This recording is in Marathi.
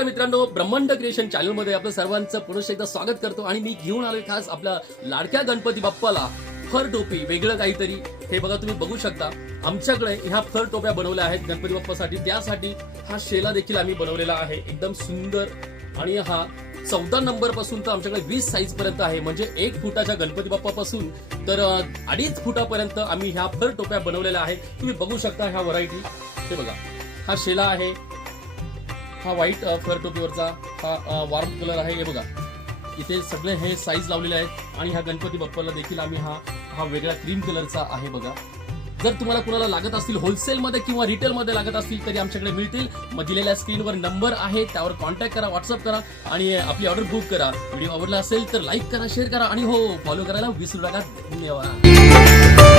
नमस्कार मित्रांनो, ब्रह्मांड क्रिएशन चॅनल मध्ये आपलं सर्वांचं पुन्हा एकदा स्वागत करतो आणि मी घेऊन आलोय खास आपल्या लाडक्या गणपती बाप्पाला फर टोपी, वेगळं काहीतरी. हे बघा, तुम्ही बघू शकता आमच्याकडे ह्या फर टोप्या बनवल्या आहेत गणपती बाप्पासाठी. त्यासाठी हा शेला देखील आम्ही बनवलेला आहे, एकदम सुंदर. आणि हा 14 नंबर पासून तर आमच्याकडे 20 साईज पर्यंत आहे. म्हणजे 1 फुटाच्या गणपती बाप्पा पासून तर 2.5 फुटापर्यंत आम्ही ह्या फर टोप्या बनवलेल्या आहेत. तुम्ही बघू शकता ह्या व्हरायटी. हे बघा, हा शेला आहे, हा व्हाईट फर टोपीवरचा हा वॉर्म कलर आहे. हे बघा, इथे सगळे हे साईज लावलेले आहेत. आणि ह्या गणपती बाप्पाला देखील आम्ही हा वेगळा क्रीम कलरचा आहे बघा. जर तुम्हाला कुणाला लागत असतील होलसेलमध्ये किंवा रिटेलमध्ये लागत असतील तरी आमच्याकडे मिळतील. मग दिलेल्या स्क्रीनवर नंबर आहे, त्यावर कॉन्टॅक्ट करा, व्हॉट्सअप करा आणि आपली ऑर्डर बुक करा. व्हिडिओ आवडला असेल तर लाईक करा, शेअर करा आणि हो, फॉलो करायला विसरू नका. धन्यवाद.